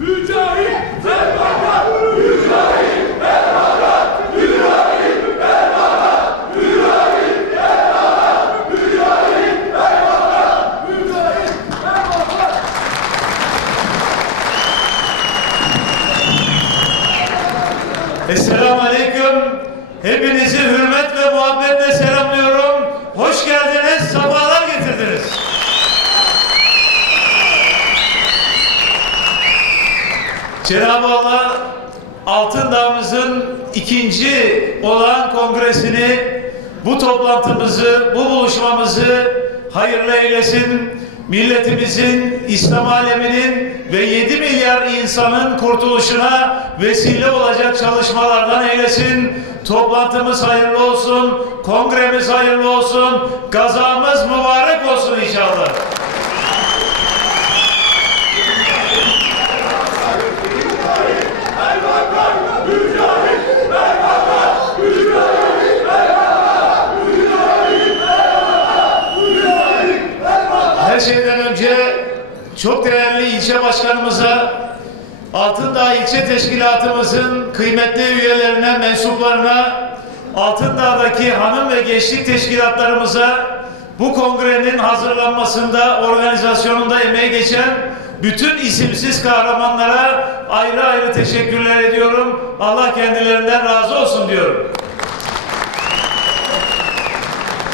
Mücahit. Hepinizi hürmet ve muhabbetle selamlıyorum. Hoş geldiniz, sabahlar getirdiniz. Cenab-ı Allah Altın Dağımızın ikinci olan kongresini, bu toplantımızı, bu buluşmamızı hayırlı eylesin. Milletimizin, İslam aleminin ve 7 milyar insanın kurtuluşuna vesile olacak çalışmalardan eylesin. Toplantımız hayırlı olsun, kongremiz hayırlı olsun, gazamız mübarek olsun inşallah. Her şeyden önce çok değerli ilçe başkanımıza, Altındağ ilçe teşkilatımızın kıymetli üyelerine, mensuplarına, Altındağ'daki hanım ve gençlik teşkilatlarımıza, bu kongrenin hazırlanmasında, organizasyonunda emeği geçen bütün isimsiz kahramanlara ayrı ayrı teşekkürler ediyorum. Allah kendilerinden razı olsun diyorum.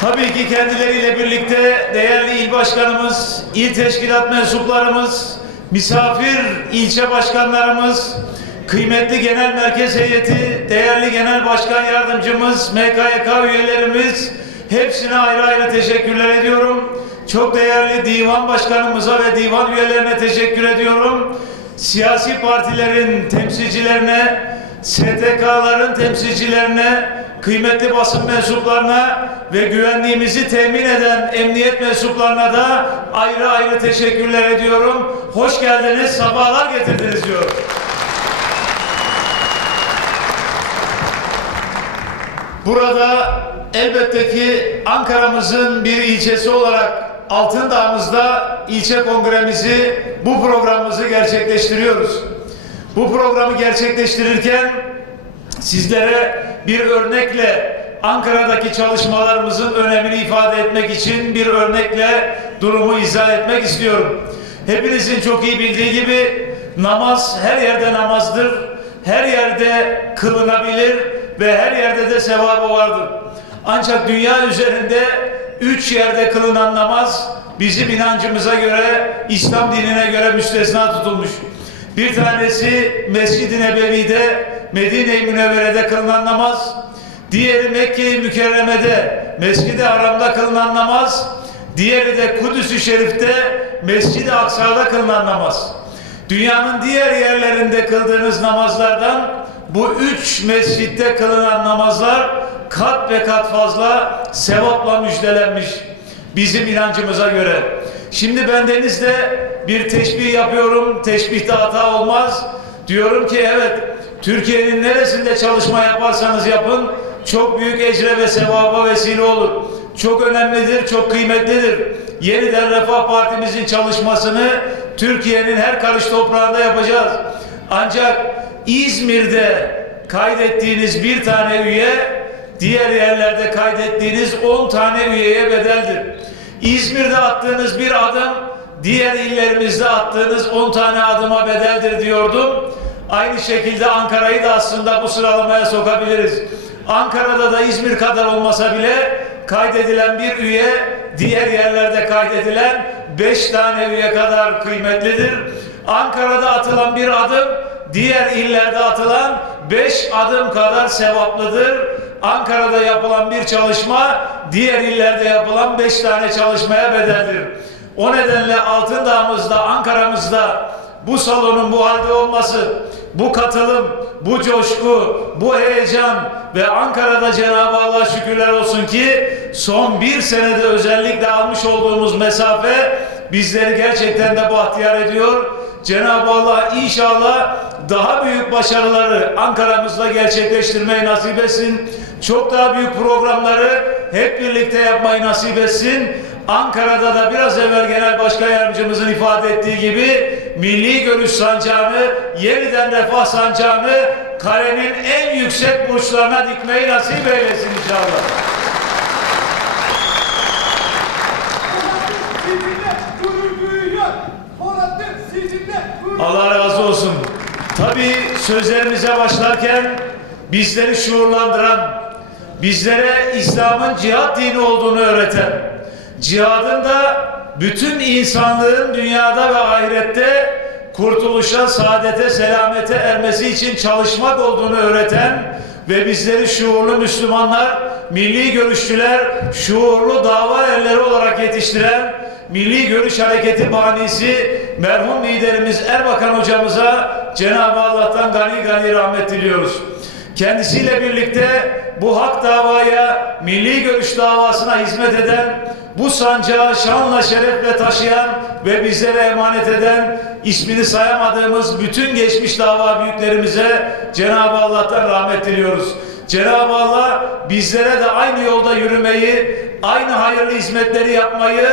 Tabii ki kendileriyle birlikte değerli il başkanımız, il teşkilat mensuplarımız, misafir ilçe başkanlarımız, kıymetli genel merkez heyeti, değerli genel başkan yardımcımız, MKYK üyelerimiz, hepsine ayrı ayrı teşekkürler ediyorum. Çok değerli divan başkanımıza ve divan üyelerine teşekkür ediyorum. Siyasi partilerin temsilcilerine, STK'ların temsilcilerine, kıymetli basın mensuplarına ve güvenliğimizi temin eden emniyet mensuplarına da ayrı ayrı teşekkürler ediyorum. Hoş geldiniz, sabahlar getirdiniz diyorum. Burada elbette ki Ankara'mızın bir ilçesi olarak Altındağ'ımızda ilçe kongremizi, bu programımızı gerçekleştiriyoruz. Bu programı gerçekleştirirken sizlere bir örnekle Ankara'daki çalışmalarımızın önemini ifade etmek için bir örnekle durumu izah etmek istiyorum. Hepinizin çok iyi bildiği gibi namaz her yerde namazdır. Her yerde kılınabilir ve her yerde de sevabı vardır. Ancak dünya üzerinde üç yerde kılınan namaz bizim inancımıza göre, İslam dinine göre müstesna tutulmuş. Bir tanesi Mescid-i Nebevi'de, Medine-i Münevvere'de kılınan namaz, diğeri Mekke-i Mükerreme'de, Mescid-i Haram'da kılınan namaz, diğeri de Kudüs-ü Şerif'te, Mescid-i Aksa'da kılınan namaz. Dünyanın diğer yerlerinde kıldığınız namazlardan bu üç mescitte kılınan namazlar kat ve kat fazla sevapla müjdelenmiş bizim inancımıza göre. Şimdi bendenizde bir teşbih yapıyorum. Teşbihte hata olmaz. Diyorum ki evet Türkiye'nin neresinde çalışma yaparsanız yapın çok büyük ecre ve sevaba vesile olur. Çok önemlidir, çok kıymetlidir. Yeniden Refah Partimizin çalışmasını Türkiye'nin her karış toprağında yapacağız. Ancak İzmir'de kaydettiğiniz bir tane üye diğer yerlerde kaydettiğiniz 10 tane üyeye bedeldir. İzmir'de attığınız bir adım diğer illerimizde attığınız 10 tane adıma bedeldir diyordum. Aynı şekilde Ankara'yı da aslında bu sıralamaya sokabiliriz. Ankara'da da İzmir kadar olmasa bile kaydedilen bir üye diğer yerlerde kaydedilen 5 tane üye kadar kıymetlidir. Ankara'da atılan bir adım diğer illerde atılan 5 adım kadar sevaplıdır. Ankara'da yapılan bir çalışma diğer illerde yapılan 5 tane çalışmaya bedeldir. O nedenle Altındağ'ımızda, Ankara'mızda bu salonun bu halde olması, bu katılım, bu coşku, bu heyecan ve Ankara'da Cenab-ı Allah şükürler olsun ki son bir senede özellikle almış olduğumuz mesafe bizleri gerçekten de bahtiyar ediyor. Cenab-ı Allah inşallah daha büyük başarıları Ankara'mızda gerçekleştirmeyi nasip etsin. Çok daha büyük programları hep birlikte yapmayı nasip etsin. Ankara'da da biraz evvel Genel Başkan Yardımcımızın ifade ettiği gibi milli görüş sancağını, yeniden refah sancağını kalenin en yüksek burçlarına dikmeyi nasip eylesin inşallah. Allah razı olsun. Tabii sözlerimize başlarken bizleri şuurlandıran, bizlere İslam'ın cihat dini olduğunu öğreten, cihadın da bütün insanlığın dünyada ve ahirette kurtuluşa, saadete, selamete ermesi için çalışmak olduğunu öğreten ve bizleri şuurlu Müslümanlar, milli görüşçüler, şuurlu dava erleri olarak yetiştiren Milli Görüş Hareketi banisi merhum liderimiz Erbakan hocamıza Cenab-ı Allah'tan gani gani rahmet diliyoruz. Kendisiyle birlikte bu hak davaya, milli görüş davasına hizmet eden, bu sancağı şanla şerefle taşıyan ve bizlere emanet eden ismini sayamadığımız bütün geçmiş dava büyüklerimize Cenab-ı Allah'tan rahmet diliyoruz. Cenab-ı Allah bizlere de aynı yolda yürümeyi, aynı hayırlı hizmetleri yapmayı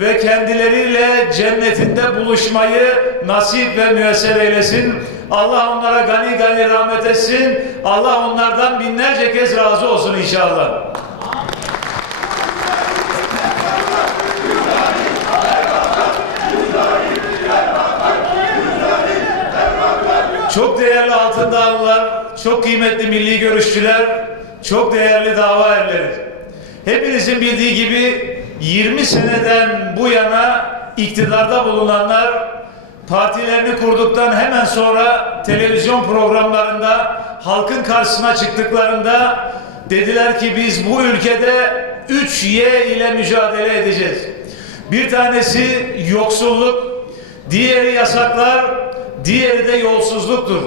ve kendileriyle cennetinde buluşmayı nasip ve müyesser eylesin. Allah onlara gani gani rahmet etsin. Allah onlardan binlerce kez razı olsun inşallah. Çok değerli altın dağlılar, çok kıymetli milli görüşçüler, çok değerli dava erleri. Hepinizin bildiği gibi 20 seneden bu yana iktidarda bulunanlar partilerini kurduktan hemen sonra televizyon programlarında halkın karşısına çıktıklarında dediler ki biz bu ülkede 3Y ile mücadele edeceğiz. Bir tanesi yoksulluk, diğeri yasaklar, diğeri de yolsuzluktur.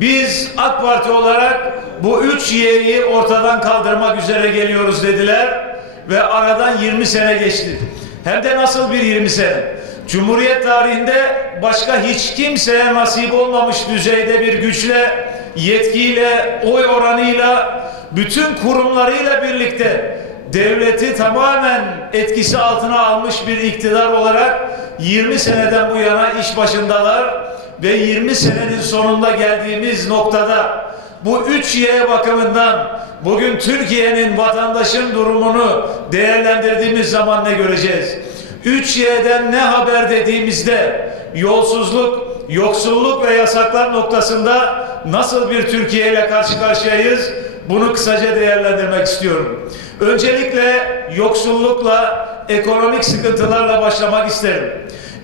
Biz AK Parti olarak bu üç Y'yi ortadan kaldırmak üzere geliyoruz dediler ve aradan 20 sene geçti. Hem de nasıl bir 20 sene? Cumhuriyet tarihinde başka hiç kimseye nasip olmamış düzeyde bir güçle, yetkiyle, oy oranıyla, bütün kurumlarıyla birlikte devleti tamamen etkisi altına almış bir iktidar olarak 20 seneden bu yana iş başındalar ve 20 senenin sonunda geldiğimiz noktada bu 3 Y bakımından bugün Türkiye'nin vatandaşın durumunu değerlendirdiğimiz zaman ne göreceğiz? 3 Y'den ne haber dediğimizde yolsuzluk, yoksulluk ve yasaklar noktasında nasıl bir Türkiye ile karşı karşıyayız? Bunu kısaca değerlendirmek istiyorum. Öncelikle yoksullukla, ekonomik sıkıntılarla başlamak isterim.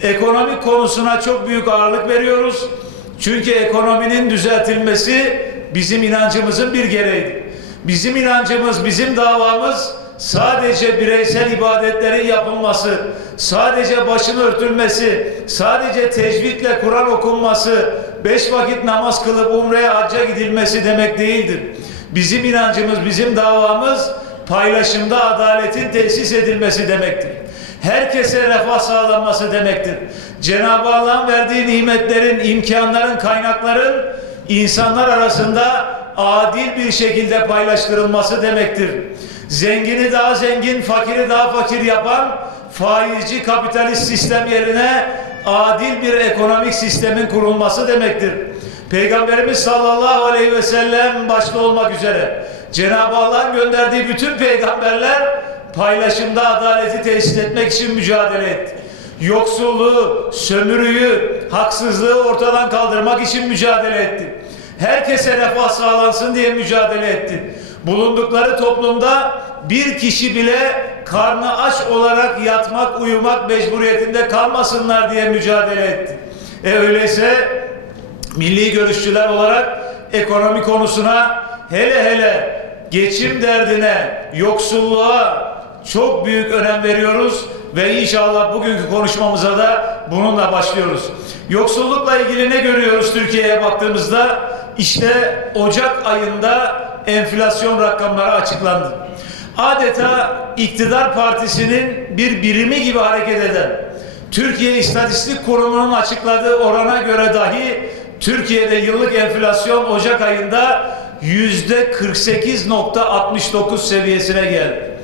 Ekonomik konusuna çok büyük ağırlık veriyoruz. Çünkü ekonominin düzeltilmesi bizim inancımızın bir gereğidir. Bizim inancımız, bizim davamız sadece bireysel ibadetlerin yapılması, sadece başın örtülmesi, sadece tecvidle Kur'an okunması, beş vakit namaz kılıp umreye hacca gidilmesi demek değildir. Bizim inancımız, bizim davamız paylaşımda adaletin tesis edilmesi demektir. Herkese refah sağlanması demektir. Cenab-ı Allah'ın verdiği nimetlerin, imkanların, kaynakların insanlar arasında adil bir şekilde paylaştırılması demektir. Zengini daha zengin, fakiri daha fakir yapan faizci kapitalist sistem yerine adil bir ekonomik sistemin kurulması demektir. Peygamberimiz sallallahu aleyhi ve sellem başta olmak üzere Cenab-ı Allah'ın gönderdiği bütün peygamberler paylaşımda adaleti tesis etmek için mücadele etti. Yoksulluğu, sömürüyü, haksızlığı ortadan kaldırmak için mücadele etti. Herkese refah sağlansın diye mücadele etti. Bulundukları toplumda bir kişi bile karnı aç olarak yatmak, uyumak mecburiyetinde kalmasınlar diye mücadele etti. E öyleyse milli görüşçüler olarak ekonomi konusuna hele hele geçim derdine, yoksulluğa çok büyük önem veriyoruz ve inşallah bugünkü konuşmamıza da bununla başlıyoruz. Yoksullukla ilgili ne görüyoruz Türkiye'ye baktığımızda? İşte Ocak ayında enflasyon rakamları açıklandı. Adeta iktidar partisinin bir birimi gibi hareket eden Türkiye İstatistik Kurumu'nun açıkladığı orana göre dahi Türkiye'de yıllık enflasyon Ocak ayında yüzde 48.69 seviyesine geldi.